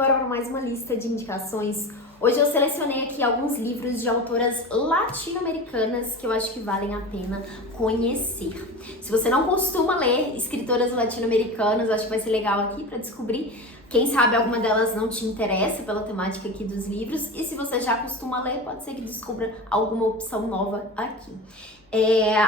bora para mais uma lista de indicações. Hoje eu selecionei aqui alguns livros de autoras latino-americanas que eu acho que valem a pena conhecer. Se você não costuma ler escritoras latino-americanas, acho que vai ser legal aqui para descobrir. Quem sabe alguma delas não te interessa pela temática aqui dos livros, e se você já costuma ler, pode ser que descubra alguma opção nova aqui.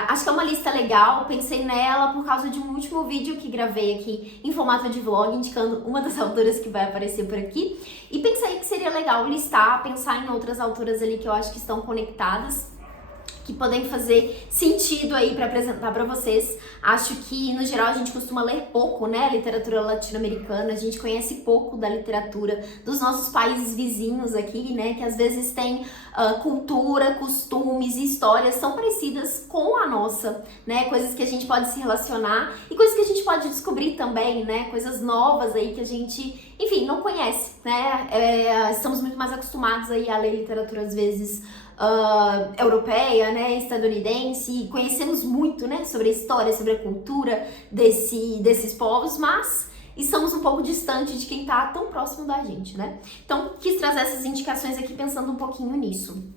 Acho que é uma lista legal, pensei nela por causa de um último vídeo que gravei aqui em formato de vlog, indicando uma das autoras que vai aparecer por aqui, e pensei que seria legal listar, pensar em outras autoras ali que eu acho que estão conectadas, que podem fazer sentido aí para apresentar para vocês. Acho que, no geral, a gente costuma ler pouco, né, literatura latino-americana, a gente conhece pouco da literatura dos nossos países vizinhos aqui, né, que às vezes tem cultura, costumes e histórias tão parecidas com a nossa, né, coisas que a gente pode se relacionar e coisas que a gente pode descobrir também, né, coisas novas aí que a gente, enfim, não conhece, né, estamos muito mais acostumados aí a ler literatura, às vezes, europeia, né, estadunidense, e conhecemos muito, né, sobre a história, sobre a cultura desses povos, mas estamos um pouco distante de quem está tão próximo da gente, né? Então, quis trazer essas indicações aqui pensando um pouquinho nisso.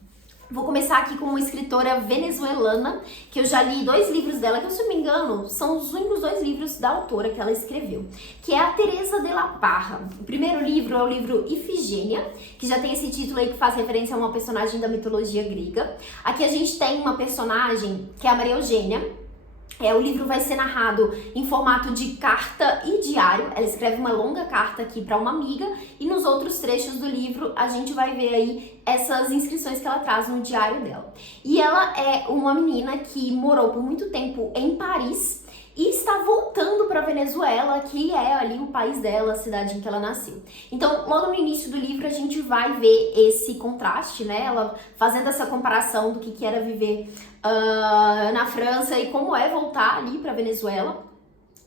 Vou começar aqui com uma escritora venezuelana, que eu já li 2 livros dela, que, se eu não me engano, são os únicos 2 livros da autora que ela escreveu, que é a Teresa de la Parra. O primeiro livro é o livro Ifigênia, que já tem esse título aí que faz referência a uma personagem da mitologia grega. Aqui a gente tem uma personagem que é a Maria Eugênia. O livro vai ser narrado em formato de carta e diário. Ela escreve uma longa carta aqui para uma amiga, e nos outros trechos do livro a gente vai ver aí essas inscrições que ela traz no diário dela. E ela é uma menina que morou por muito tempo em Paris e está voltando para Venezuela, que é ali o país dela, a cidade em que ela nasceu. Então, logo no início do livro, a gente vai ver esse contraste, né? Ela fazendo essa comparação do que era viver na França e como é voltar ali para Venezuela.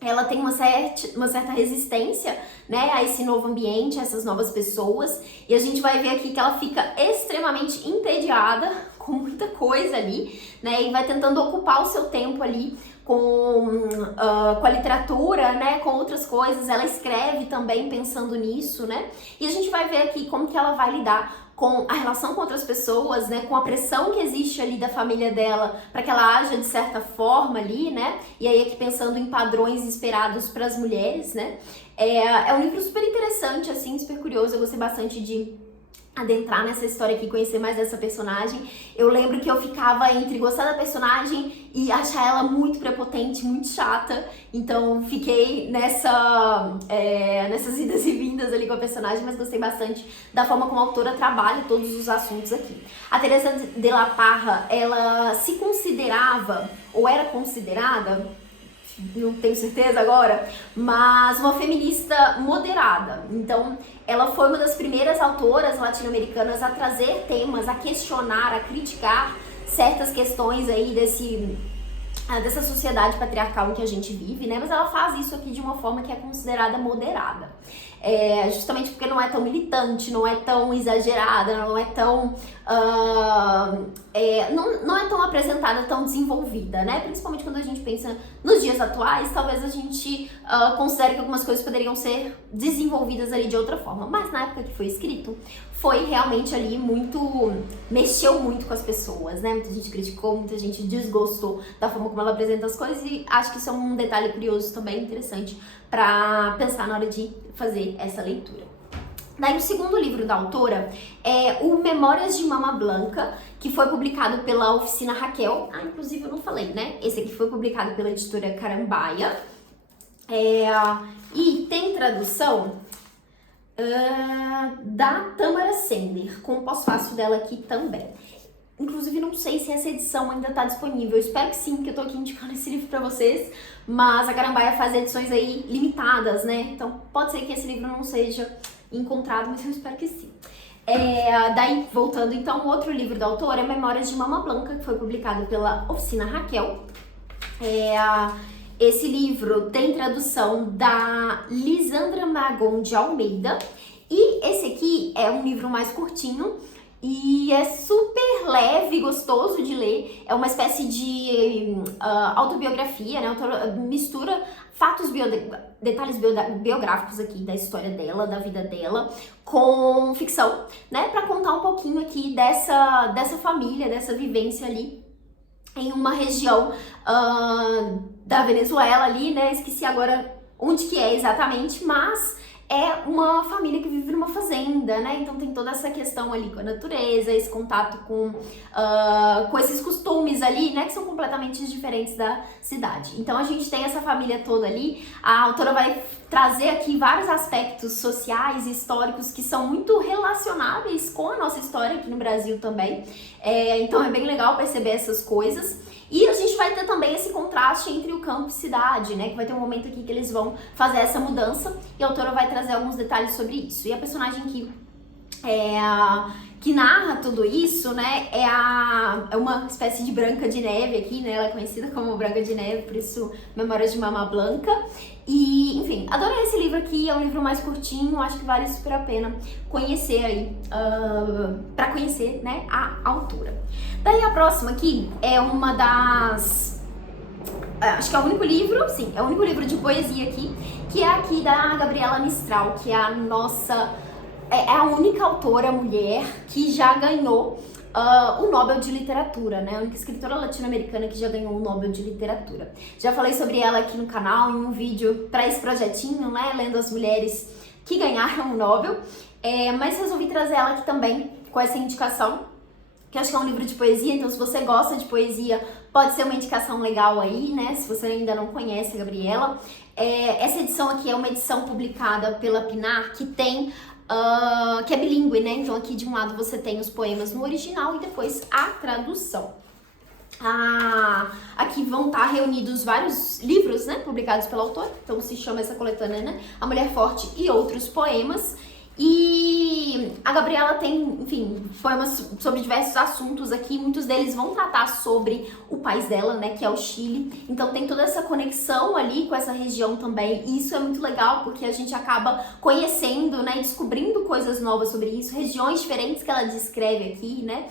Ela tem uma certa resistência, né, a esse novo ambiente, a essas novas pessoas, e a gente vai ver aqui que ela fica extremamente entediada com muita coisa ali, né, e vai tentando ocupar o seu tempo ali com a literatura, né, com outras coisas. Ela escreve também pensando nisso, né, e a gente vai ver aqui como que ela vai lidar com a relação com outras pessoas, né, com a pressão que existe ali da família dela para que ela haja de certa forma ali, né, e aí aqui pensando em padrões esperados para as mulheres, né. É um livro super interessante, assim, super curioso. Eu gostei bastante de adentrar nessa história aqui, conhecer mais dessa personagem. Eu lembro que eu ficava entre gostar da personagem e achar ela muito prepotente, muito chata, então fiquei nessas idas e vindas ali com a personagem, mas gostei bastante da forma como a autora trabalha todos os assuntos aqui. A Teresa de la Parra, ela se considerava, ou era considerada, não tenho certeza agora, mas uma feminista moderada. Então, ela foi uma das primeiras autoras latino-americanas a trazer temas, a questionar, a criticar certas questões aí dessa sociedade patriarcal em que a gente vive, né? Mas ela faz isso aqui de uma forma que é considerada moderada. Justamente porque não é tão militante, não é tão exagerada, não é tão não é tão apresentada, tão desenvolvida, né? Principalmente quando a gente pensa nos dias atuais, talvez a gente considere que algumas coisas poderiam ser desenvolvidas ali de outra forma, mas na época que foi escrito, foi realmente ali mexeu muito com as pessoas, né? Muita gente criticou, muita gente desgostou da forma como ela apresenta as coisas, e acho que isso é um detalhe curioso também, interessante para pensar na hora de fazer essa leitura. Daí o segundo livro da autora é o Memórias de Mama Blanca, que foi publicado pela Oficina Raquel. Inclusive eu não falei, né? Esse aqui foi publicado pela editora Carambaia. E tem tradução da Tamara Sender, com o pós-fácil dela aqui também. Inclusive, não sei se essa edição ainda tá disponível. Eu espero que sim, porque eu tô aqui indicando esse livro pra vocês. Mas a Carambaia faz edições aí limitadas, né? Então, pode ser que esse livro não seja encontrado, mas eu espero que sim. Daí, voltando, então, o outro livro da autora é Memórias de Mama Blanca, que foi publicado pela Oficina Raquel. Esse livro tem tradução da Lisandra Magon de Almeida. E esse aqui é um livro mais curtinho, e é super leve, gostoso de ler. É uma espécie de autobiografia, né? A autora mistura fatos, detalhes biográficos aqui da história dela, da vida dela, com ficção, né? Pra contar um pouquinho aqui dessa família, dessa vivência ali em uma região da Venezuela ali, né? Esqueci agora onde que é exatamente, mas é uma família que vive numa fazenda, né? Então tem toda essa questão ali com a natureza, esse contato com esses costumes ali, né? Que são completamente diferentes da cidade. Então a gente tem essa família toda ali. A autora vai trazer aqui vários aspectos sociais e históricos que são muito relacionáveis com a nossa história aqui no Brasil também. Então é bem legal perceber essas coisas. E a gente vai ter também esse contraste entre o campo e cidade, né? Que vai ter um momento aqui que eles vão fazer essa mudança e a autora vai trazer alguns detalhes sobre isso. E a personagem que narra tudo isso, né, é uma espécie de Branca de Neve aqui, né? Ela é conhecida como Branca de Neve, por isso Memórias de Mama Blanca. E, enfim, adorei esse livro aqui, é um livro mais curtinho, acho que vale super a pena conhecer aí, pra conhecer, né, a autora. Daí a próxima aqui é uma das... acho que é o único livro, sim, é o único livro de poesia aqui, que é aqui da Gabriela Mistral, que é a nossa... é a única autora mulher que já ganhou o Nobel de Literatura, né? A única escritora latino-americana que já ganhou o Nobel de Literatura. Já falei sobre ela aqui no canal, em um vídeo para esse projetinho, né? Lendo as mulheres que ganharam o Nobel. Mas resolvi trazer ela aqui também com essa indicação, que eu acho que é um livro de poesia, então se você gosta de poesia, pode ser uma indicação legal aí, né? Se você ainda não conhece a Gabriela. Essa edição aqui é uma edição publicada pela Pinar, que tem... que é bilíngue, né? Então aqui de um lado você tem os poemas no original e depois a tradução. Aqui vão estar reunidos vários livros, né? Publicados pela autora. Então se chama essa coletânea, né? A Mulher Forte e Outros Poemas. E a Gabriela tem, enfim, poemas sobre diversos assuntos aqui, muitos deles vão tratar sobre o país dela, né, que é o Chile. Então tem toda essa conexão ali com essa região também, e isso é muito legal porque a gente acaba conhecendo, né, descobrindo coisas novas sobre isso, regiões diferentes que ela descreve aqui, né.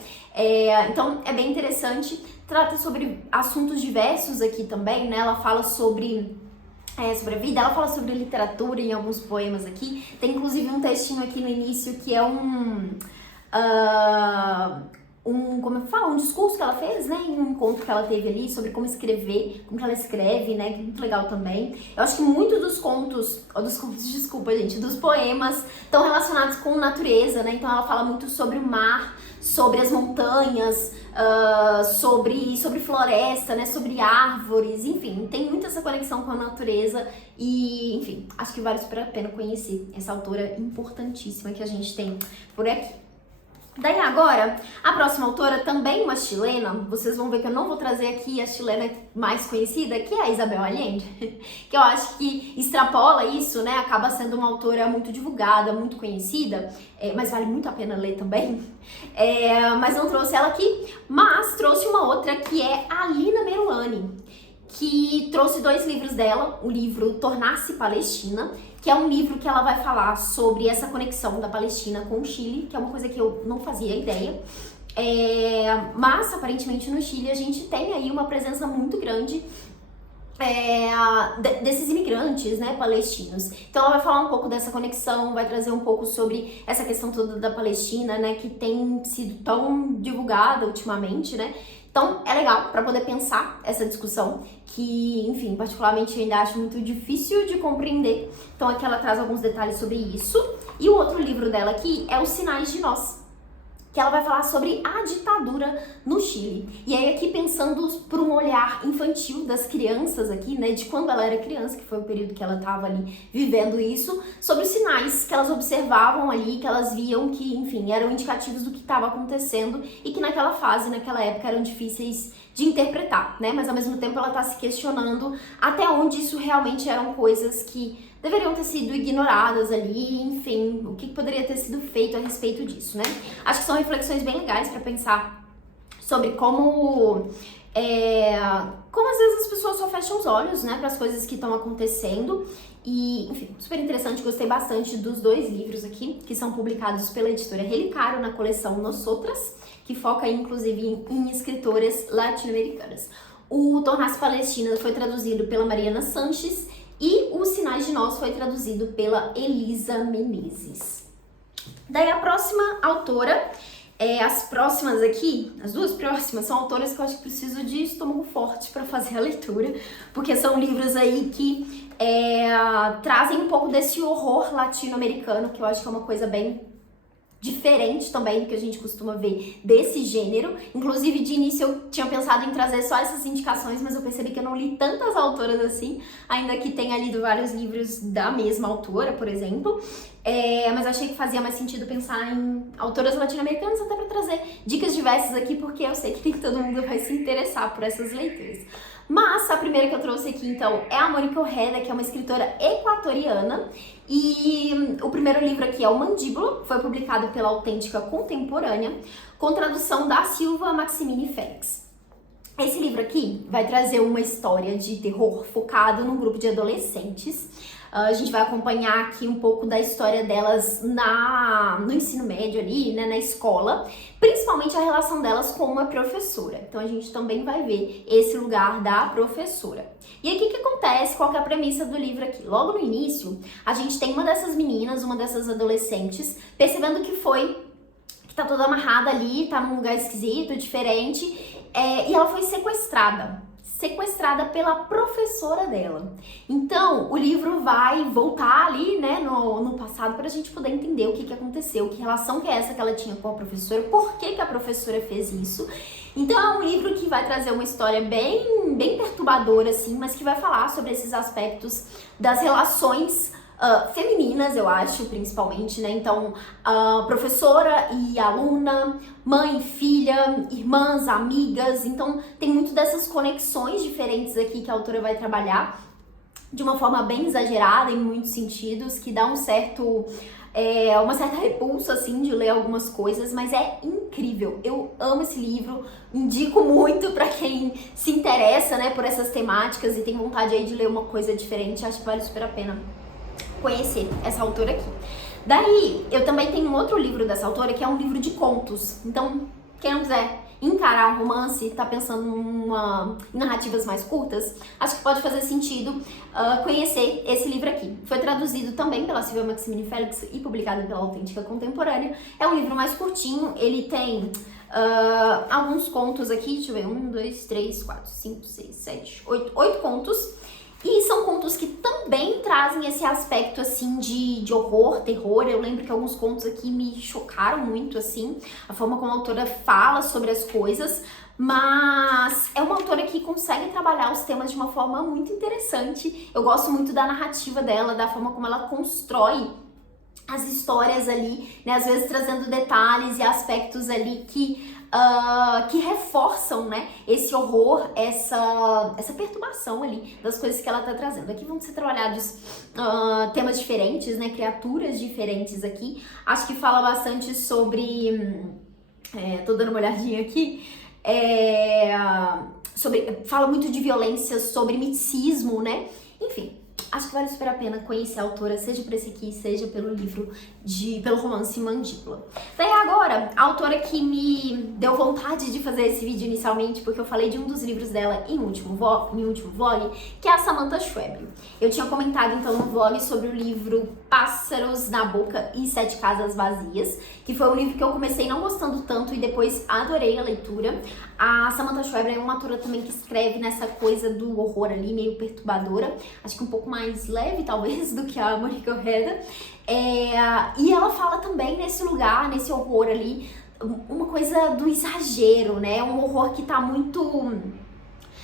Então é bem interessante, trata sobre assuntos diversos aqui também, né, ela fala sobre a vida, ela fala sobre literatura em alguns poemas aqui. Tem inclusive um textinho aqui no início que é como eu falo, um discurso que ela fez, né, em um encontro que ela teve ali sobre como escrever, como que ela escreve, né, que é muito legal também. Eu acho que muitos dos contos, dos poemas estão relacionados com natureza, né, então ela fala muito sobre o mar, sobre as montanhas, sobre floresta, né, sobre árvores, enfim, tem muito essa conexão com a natureza e, enfim, acho que vale super a pena conhecer essa autora importantíssima que a gente tem por aqui. Daí agora, a próxima autora, também uma chilena, vocês vão ver que eu não vou trazer aqui a chilena mais conhecida, que é a Isabel Allende, que eu acho que extrapola isso, né, acaba sendo uma autora muito divulgada, muito conhecida, mas vale muito a pena ler também, mas não trouxe ela aqui, mas trouxe uma outra que é a Lina Meruane, que trouxe 2 livros dela, o livro Tornar-se Palestina, que é um livro que ela vai falar sobre essa conexão da Palestina com o Chile, que é uma coisa que eu não fazia ideia. Mas, aparentemente, no Chile a gente tem aí uma presença muito grande desses imigrantes, né, palestinos. Então ela vai falar um pouco dessa conexão, vai trazer um pouco sobre essa questão toda da Palestina, né, que tem sido tão divulgada ultimamente, né. Então é legal para poder pensar essa discussão que, enfim, particularmente eu ainda acho muito difícil de compreender. Então aqui ela traz alguns detalhes sobre isso. E o outro livro dela aqui é Os Sinais de Nós, que ela vai falar sobre a ditadura no Chile. E aí aqui pensando por um olhar infantil das crianças aqui, né, de quando ela era criança, que foi o período que ela estava ali vivendo isso, sobre os sinais que elas observavam ali, que elas viam que, enfim, eram indicativos do que estava acontecendo e que naquela fase, naquela época, eram difíceis de interpretar, né, mas ao mesmo tempo ela está se questionando até onde isso realmente eram coisas que deveriam ter sido ignoradas ali, enfim, o que poderia ter sido feito a respeito disso, né? Acho que são reflexões bem legais para pensar sobre como às vezes as pessoas só fecham os olhos, né, para as coisas que estão acontecendo E, enfim, super interessante, gostei bastante dos 2 livros aqui, que são publicados pela editora Relicário na coleção Nosotras, que foca inclusive em escritoras latino-americanas. O Tornar-se Palestina foi traduzido pela Mariana Sanches e Os Sinais de Nós foi traduzido pela Elisa Menezes. Daí a próxima autora, as próximas aqui, as 2 próximas, são autoras que eu acho que preciso de estômago forte para fazer a leitura, porque são livros aí que trazem um pouco desse horror latino-americano, que eu acho que é uma coisa bem diferente também do que a gente costuma ver desse gênero. Inclusive, de início eu tinha pensado em trazer só essas indicações, mas eu percebi que eu não li tantas autoras assim, ainda que tenha lido vários livros da mesma autora, por exemplo. Mas achei que fazia mais sentido pensar em autoras latino-americanas, até para trazer dicas diversas aqui, porque eu sei que nem todo mundo vai se interessar por essas leituras. Mas a primeira que eu trouxe aqui, então, é a Mônica Ojeda, que é uma escritora equatoriana. E o primeiro livro aqui é o Mandíbula, foi publicado pela Autêntica Contemporânea, com tradução da Silva Maximini Félix. Esse livro aqui vai trazer uma história de terror focado num grupo de adolescentes. A gente vai acompanhar aqui um pouco da história delas no ensino médio ali, né, na escola, principalmente a relação delas com uma professora. Então a gente também vai ver esse lugar da professora. E aí o que acontece? Qual que é a premissa do livro aqui? Logo no início, a gente tem uma dessas meninas, uma dessas adolescentes, percebendo que tá toda amarrada ali, tá num lugar esquisito, diferente, e ela foi sequestrada pela professora dela. Então, o livro vai voltar ali, né, no passado pra gente poder entender o que aconteceu, que relação que é essa que ela tinha com a professora, por que a professora fez isso. Então, é um livro que vai trazer uma história bem perturbadora, assim, mas que vai falar sobre esses aspectos das relações femininas, eu acho, principalmente, né? Então, professora e aluna, mãe, filha, irmãs, amigas. Então, tem muito dessas conexões diferentes aqui que a autora vai trabalhar de uma forma bem exagerada em muitos sentidos, que dá uma certa repulsa, assim, de ler algumas coisas, mas é incrível. Eu amo esse livro, indico muito pra quem se interessa, né, por essas temáticas e tem vontade aí de ler uma coisa diferente. Acho que vale super a pena conhecer essa autora aqui. Daí, eu também tenho um outro livro dessa autora, que é um livro de contos. Então, quem não quiser encarar um romance, tá pensando em narrativas mais curtas, acho que pode fazer sentido conhecer esse livro aqui. Foi traduzido também pela Silvia Maximini Félix e publicado pela Autêntica Contemporânea. É um livro mais curtinho, ele tem alguns contos aqui, deixa eu ver, 1, 2, 3, 4, 5, 6, 7, 8 contos. E são contos que também trazem esse aspecto, assim, de horror, terror. Eu lembro que alguns contos aqui me chocaram muito, assim, a forma como a autora fala sobre as coisas. Mas é uma autora que consegue trabalhar os temas de uma forma muito interessante. Eu gosto muito da narrativa dela, da forma como ela constrói as histórias ali, né? Às vezes trazendo detalhes e aspectos ali que reforçam, né, esse horror, essa perturbação ali das coisas que ela tá trazendo. Aqui vão ser trabalhados temas diferentes, né, criaturas diferentes aqui. Acho que fala bastante sobre... tô dando uma olhadinha aqui. Fala muito de violência, sobre misticismo, né? Enfim, acho que vale super a pena conhecer a autora, seja por esse aqui, seja pelo livro, pelo romance Mandíbula. Daí agora, a autora que me deu vontade de fazer esse vídeo inicialmente, porque eu falei de um dos livros dela em último vlog, que é a Samantha Schweblin. Eu tinha comentado então no vlog sobre o livro Pássaros na Boca e Sete Casas Vazias, que foi um livro que eu comecei não gostando tanto e depois adorei a leitura. A Samantha Schweblin é uma autora também que escreve nessa coisa do horror ali, meio perturbadora, acho que um pouco mais leve talvez do que a Mônica Ojeda. E ela fala também nesse lugar, nesse horror ali, uma coisa do exagero, né? Um horror que tá muito...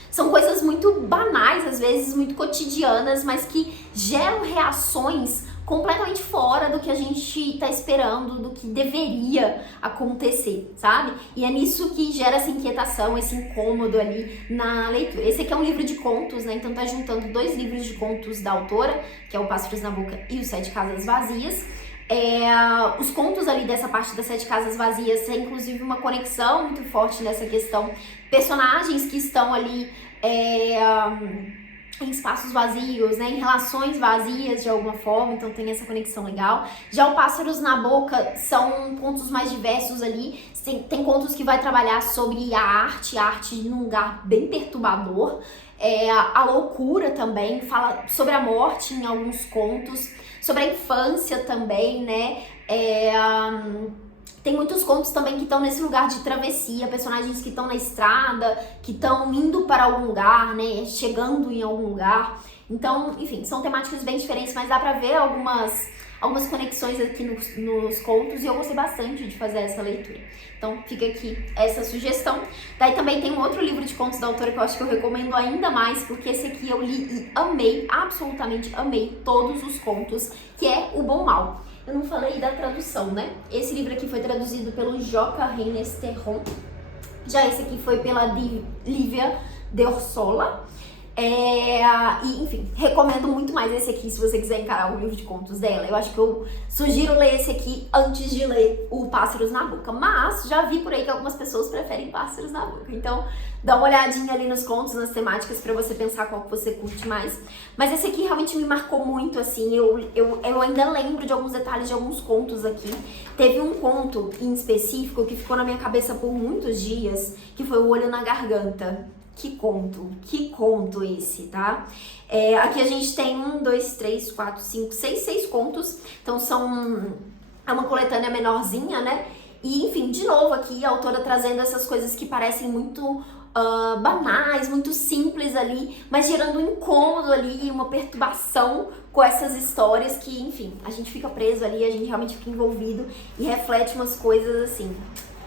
São coisas muito banais, às vezes, muito cotidianas, mas que geram reações completamente fora do que a gente tá esperando, do que deveria acontecer, sabe? E é nisso que gera essa inquietação, esse incômodo ali na leitura. Esse aqui é um livro de contos, né? Então tá juntando 2 livros de contos da autora, que é o Pássaros na Boca e os Sete Casas Vazias. Os contos ali dessa parte das Sete Casas Vazias tem inclusive uma conexão muito forte nessa questão. Personagens que estão ali em espaços vazios, né, em relações vazias de alguma forma, então tem essa conexão legal. Já o Pássaros na Boca são contos mais diversos ali, tem contos que vai trabalhar sobre a arte num lugar bem perturbador, a loucura também, fala sobre a morte em alguns contos, sobre a infância também, né, tem muitos contos também que estão nesse lugar de travessia, personagens que estão na estrada, que estão indo para algum lugar, né, chegando em algum lugar. Então, enfim, são temáticas bem diferentes, mas dá pra ver algumas conexões aqui nos contos e eu gostei bastante de fazer essa leitura. Então, fica aqui essa sugestão. Daí também tem um outro livro de contos da autora que eu acho que eu recomendo ainda mais, porque esse aqui eu li e amei, absolutamente amei todos os contos, que é O Bom Mal. Eu não falei da tradução, né? Esse livro aqui foi traduzido pelo Joca Reines Terron. Já esse aqui foi pela Lívia de Orsola. E, enfim, recomendo muito mais esse aqui se você quiser encarar o livro de contos dela. Eu acho que eu sugiro ler esse aqui antes de ler o Pássaros na Boca. Mas já vi por aí que algumas pessoas preferem Pássaros na Boca. Então, dá uma olhadinha ali nos contos, nas temáticas, pra você pensar qual que você curte mais. Mas esse aqui realmente me marcou muito, assim. Eu ainda lembro de alguns detalhes de alguns contos aqui. Teve um conto em específico que ficou na minha cabeça por muitos dias, que foi O Olho na Garganta. Que conto esse, tá? Aqui a gente tem 1, 2, 3, 4, 5, 6 contos. Então é uma coletânea menorzinha, né? E, enfim, de novo aqui a autora trazendo essas coisas que parecem muito banais, muito simples ali, mas gerando um incômodo ali, uma perturbação com essas histórias que, enfim, a gente fica preso ali, a gente realmente fica envolvido e reflete umas coisas, assim,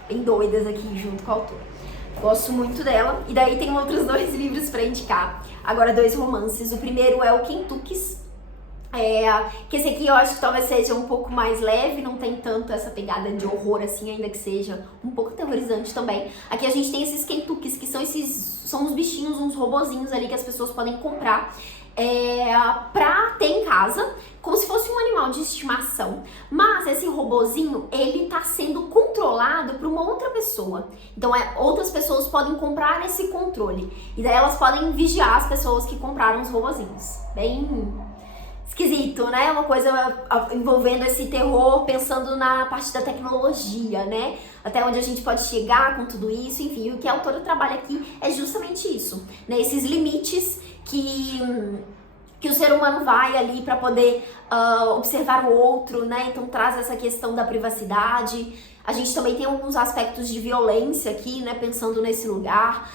bem doidas aqui junto com a autora. Gosto muito dela. E daí tem outros 2 livros pra indicar. Agora 2 romances. O primeiro é o Kentuckys. Que esse aqui eu acho que talvez seja um pouco mais leve, não tem tanto essa pegada de horror assim, ainda que seja um pouco aterrorizante também. Aqui a gente tem esses Kentuckys, que são uns bichinhos, uns robozinhos ali que as pessoas podem comprar pra ter em casa, como se fosse um animal de estimação. Mas esse robozinho, ele tá sendo controlado por uma outra pessoa. Então outras pessoas podem comprar esse controle. E daí elas podem vigiar as pessoas que compraram os robozinhos. Bem esquisito, né? Uma coisa envolvendo esse terror, pensando na parte da tecnologia, né? Até onde a gente pode chegar com tudo isso, enfim. O que a autora trabalha aqui é justamente isso, né? Esses limites que o ser humano vai ali para poder observar o outro, né? Então traz essa questão da privacidade. A gente também tem alguns aspectos de violência aqui, né? Pensando nesse lugar.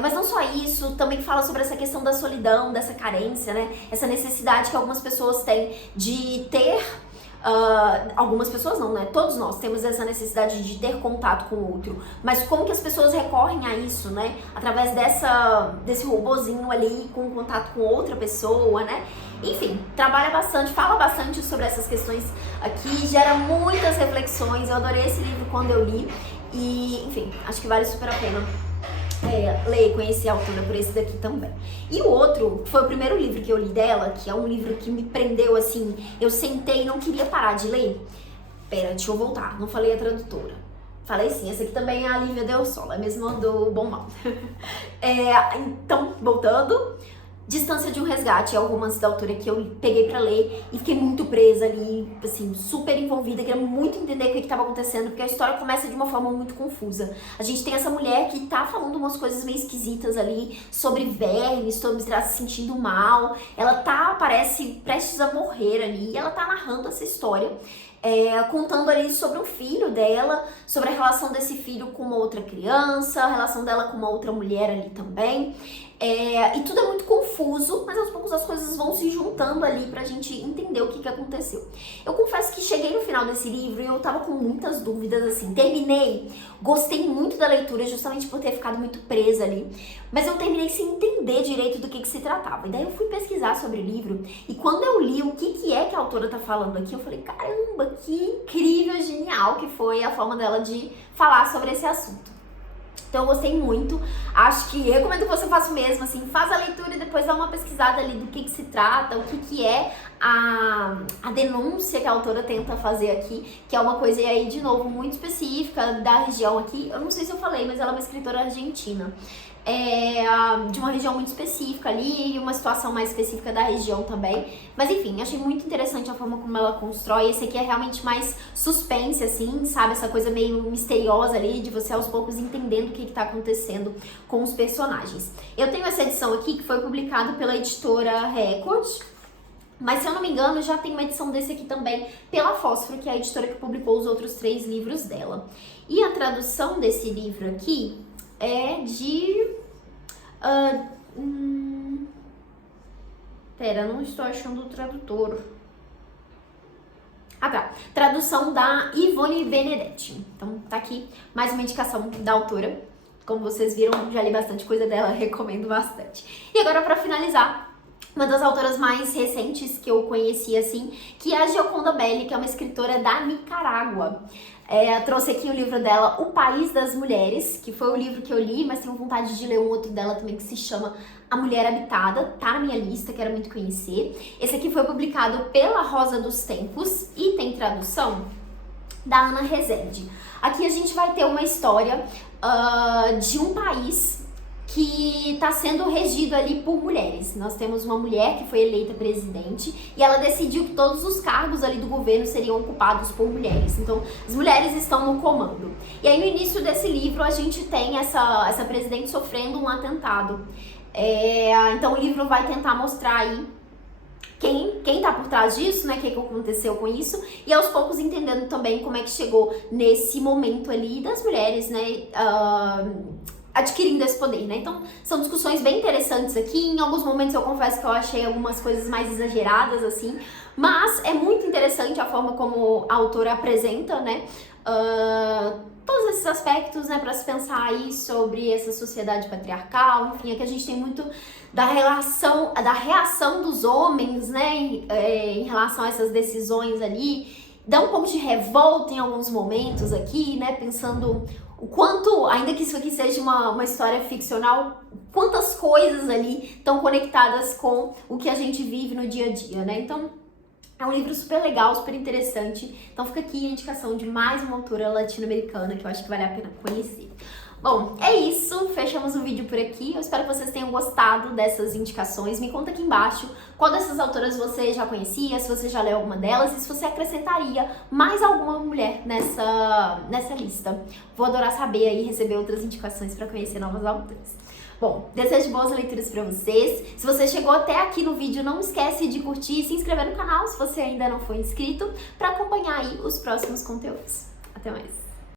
Mas não só isso, também fala sobre essa questão da solidão, dessa carência, né? Essa necessidade que algumas pessoas têm de ter... algumas pessoas não, né? Todos nós temos essa necessidade de ter contato com o outro. Mas como que as pessoas recorrem a isso, né? Através desse robozinho ali com contato com outra pessoa, né? Enfim, trabalha bastante, fala bastante sobre essas questões aqui, gera muitas reflexões. Eu adorei esse livro quando eu li e, enfim, acho que vale super a pena ler e conhecer a autora por esse daqui também. E o outro, foi o primeiro livro que eu li dela, que é um livro que me prendeu, assim, eu sentei e não queria parar de ler. Pera, deixa eu voltar, não falei a tradutora. Falei sim, essa aqui também é a Lívia de Orsola, é a mesma do Bom Mal. Então, voltando... Distância de um Resgate é o romance da autora que eu peguei pra ler e fiquei muito presa ali, assim, super envolvida, queria muito entender o que estava acontecendo, porque a história começa de uma forma muito confusa. A gente tem essa mulher que tá falando umas coisas meio esquisitas ali, sobre vermes, sobre estar se sentindo mal, ela parece prestes a morrer ali, e ela tá narrando essa história, contando ali sobre um filho dela, sobre a relação desse filho com uma outra criança, a relação dela com uma outra mulher ali também. E tudo é muito confuso, mas aos poucos as coisas vão se juntando ali pra gente entender o que aconteceu. Eu confesso que cheguei no final desse livro e eu tava com muitas dúvidas, assim, terminei, gostei muito da leitura justamente por ter ficado muito presa ali, mas eu terminei sem entender direito do que se tratava. E daí eu fui pesquisar sobre o livro e quando eu li o que é que a autora tá falando aqui, eu falei, caramba, que incrível, genial que foi a forma dela de falar sobre esse assunto. Então eu gostei muito, acho que recomendo que você faça o mesmo, assim, faz a leitura e depois dá uma pesquisada ali do que se trata, o que é a denúncia que a autora tenta fazer aqui, que é uma coisa aí, de novo, muito específica da região aqui. Eu não sei se eu falei, mas ela é uma escritora argentina. de uma região muito específica ali, e uma situação mais específica da região também. Mas enfim, achei muito interessante a forma como ela constrói. Esse aqui é realmente mais suspense, assim, sabe? Essa coisa meio misteriosa ali, de você aos poucos entendendo o que tá acontecendo com os personagens. Eu tenho essa edição aqui que foi publicada pela editora Record, mas se eu não me engano já tem uma edição desse aqui também pela Fósforo, que é a editora que publicou os outros 3 livros dela. E a tradução desse livro aqui é de... Pera, não estou achando o tradutor. Ah, tá. Tradução da Ivone Benedetti. Então tá aqui mais uma indicação da autora. Como vocês viram, já li bastante coisa dela, recomendo bastante. E agora, pra finalizar, uma das autoras mais recentes que eu conheci, assim, que é a Gioconda Belli, que é uma escritora da Nicarágua. Trouxe aqui o livro dela, O País das Mulheres, que foi o livro que eu li, mas tenho vontade de ler um outro dela também que se chama A Mulher Habitada, tá na minha lista, quero muito conhecer. Esse aqui foi publicado pela Rosa dos Tempos e tem tradução da Ana Rezende. Aqui a gente vai ter uma história de um país que está sendo regido ali por mulheres. Nós temos uma mulher que foi eleita presidente e ela decidiu que todos os cargos ali do governo seriam ocupados por mulheres. Então, as mulheres estão no comando. E aí, no início desse livro, a gente tem essa presidente sofrendo um atentado. Então, o livro vai tentar mostrar aí quem tá por trás disso, né, o que aconteceu com isso, e aos poucos entendendo também como é que chegou nesse momento ali das mulheres, né, adquirindo esse poder, né? Então, são discussões bem interessantes aqui. Em alguns momentos eu confesso que eu achei algumas coisas mais exageradas, assim, mas é muito interessante a forma como a autora apresenta, né, todos esses aspectos, né, para se pensar aí sobre essa sociedade patriarcal. Enfim, é que a gente tem muito da reação dos homens, né, em relação a essas decisões ali. Dá um pouco de revolta em alguns momentos aqui, né, pensando o quanto, ainda que isso aqui seja uma história ficcional, quantas coisas ali estão conectadas com o que a gente vive no dia a dia, né? Então, é um livro super legal, super interessante. Então fica aqui a indicação de mais uma autora latino-americana que eu acho que vale a pena conhecer. Bom, é isso, fechamos o vídeo por aqui. Eu espero que vocês tenham gostado dessas indicações. Me conta aqui embaixo qual dessas autoras você já conhecia, se você já leu alguma delas e se você acrescentaria mais alguma mulher nessa lista. Vou adorar saber aí, receber outras indicações para conhecer novas autoras. Bom, desejo boas leituras para vocês. Se você chegou até aqui no vídeo, não esquece de curtir e se inscrever no canal se você ainda não for inscrito para acompanhar aí os próximos conteúdos. Até mais!